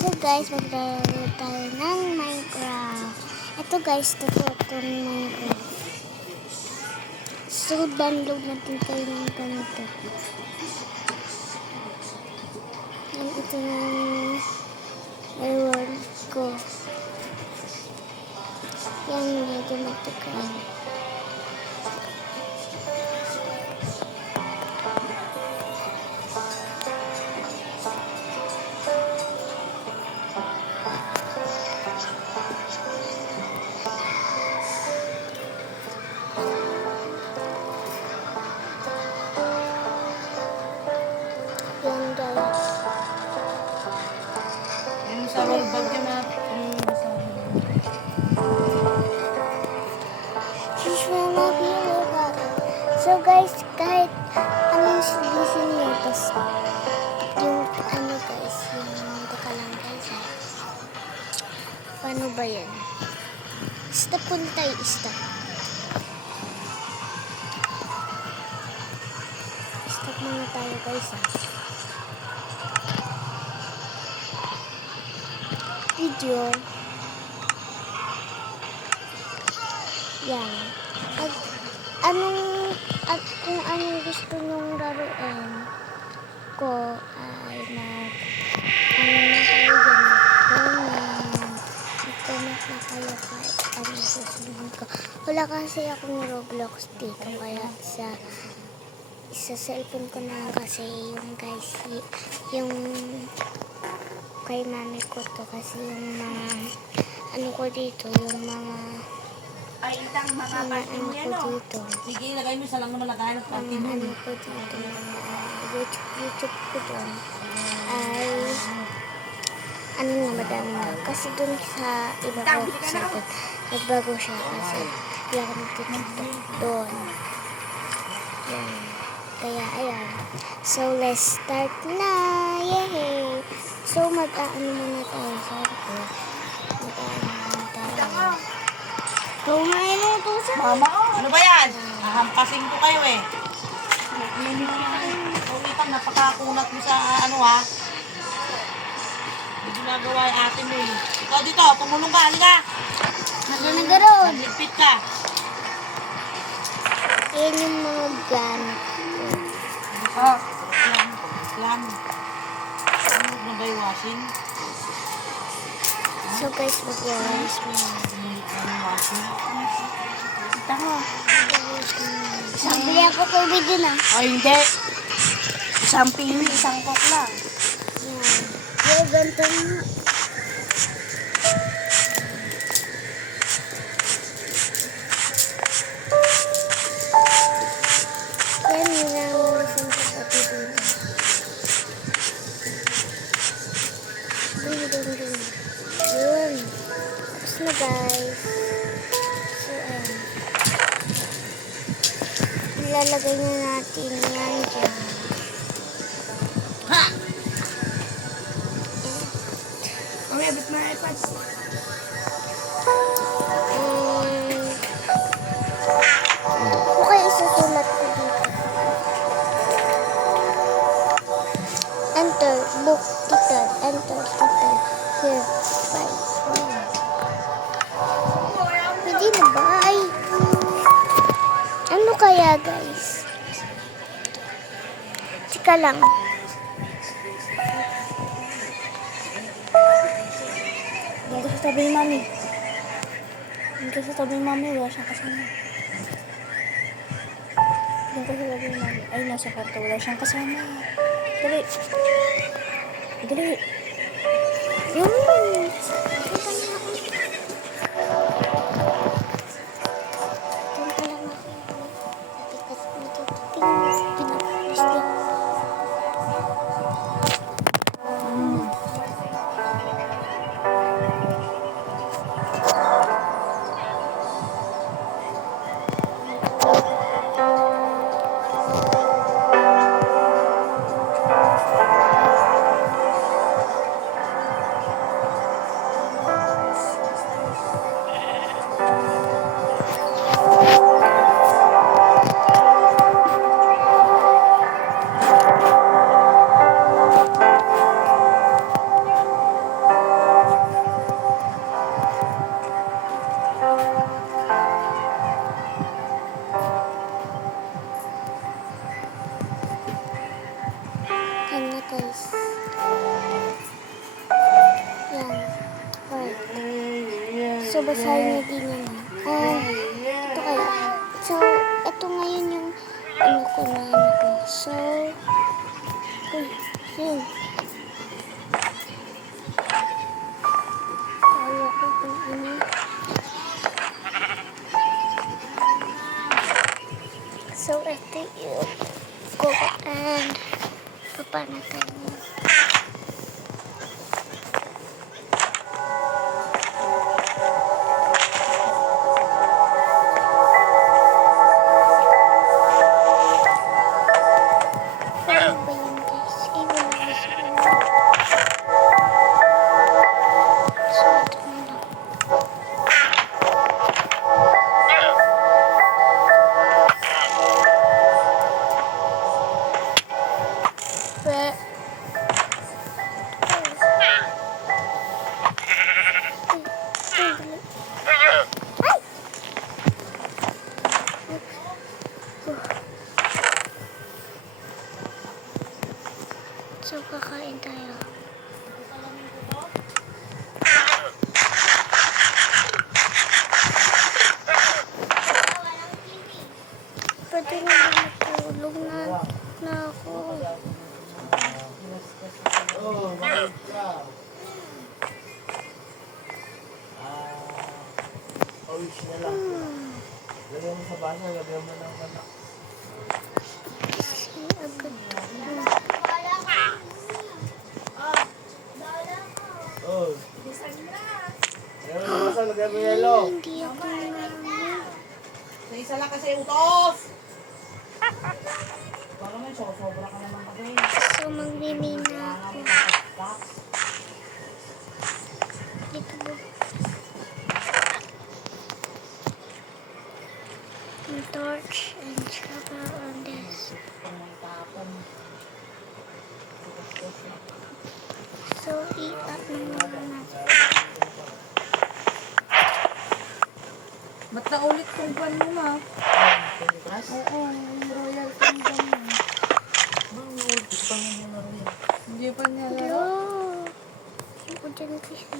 So guys, maglalaro tayo ng Minecraft. Ito guys, totoo ko ng Minecraft. So download natin tayo ng ganito. Yan, ito yung reward ko. Yan, medyo matagal. Yan guys. Yung sa roll bag yun na So guys, kahit anong silisin nyo, tas yung ano guys, yung teka lang guys paano ba yan? Stop po tayo, stop. Stop muna tayo guys Video. Yan. Kung anong gusto nyong laruin ko ay na kayo dyan, mag-comment na kayo kahit ano susunod ko. Wala kasi akong Roblox dito, kaya sa cellphone ko na kasi yung guys, yung kay mami ko to kasi yung mga ano ko dito, yung mga ay itang mga party mo yan o. Sige, lagay mo sa lang naman lagahan ng party mo. ano ko dito, YouTube ko doon ay ano na madami na. Kasi doon sa iba ko cellphone, nagbago siya kasi hindi ako nagtitiktok doon. Yan. Kaya ayan. So let's start na. Yay! So mag-aano muna tayo. Sorry po. Mag-aano muna tayo. Kumain mo ito siya. Mama, ano ba yan? Ahampasin ko kayo eh. Uwitang napakakunat mo sa ano ha. Hindi ginagawa yung atin mo eh. Ikaw dito, tumulong ka, halika. Naganagarod. Magligpit ka. Ayan yung mga gamit. Oh, plan. Ano na ba yung washing? So guys, mag-walis mo. Washing? Ito ko. Sabi ako COVID din Ay, hindi. Isang pili, isang coke lang. Yan. Kaya ganito na. Yan, nilawalisan ko pati dito. Dun. Yun. Tapos na guys. So, ayan. Ilalagay na natin yan dyan. Ha! Ang abit na iPads. Okay, isusulat ko dito. Enter, book, title, enter, title, here, 5. Pwede na ba? Ay, ano kaya guys? Tsika lang. Dito sa tabi ni Mami. Dito sa tabi ni Mami, wala siyang kasama. Dito sa tabi ni Mami. Ay, nasa kwarto, wala siyang kasama. Dali. Dali. Yun. So, basahin niya din yan. Ito kaya. So, ito ngayon yung ano ko na ano ko. So, uy, yun. Kaya ko kung ano. So, ito yung coco and papanatan niya. Ano ba yun, guys? Wala ba sa ano? So, ito na lang. But, so, kakain tayo. Pwede na ba matulog na ako? Oh, bakit ka? Pawis na lang. Lagyan mo sa basa, lagyan mo ng anak. Si agad. Oh. Lagyan mo sa basa, lagyan mo yelo. Hindi ako namin. Sa isa lang kasi utos. Baka man, sobra ka naman kasi. So, magmimina ako. Dito ba? Yung torch and sugar on this. So, i-up na muna natin. Ba't na ulit kung pan mo ma? Oo, yung Royal Kingdom mo. Hindi pa niya Yo! laro. Ako dyan kasi siya.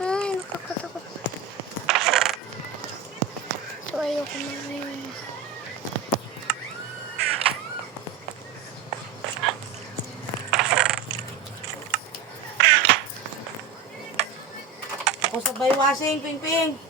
Ay, nakakatakot. So, ayoko magmimina. Ako sabay washing, Ping Ping.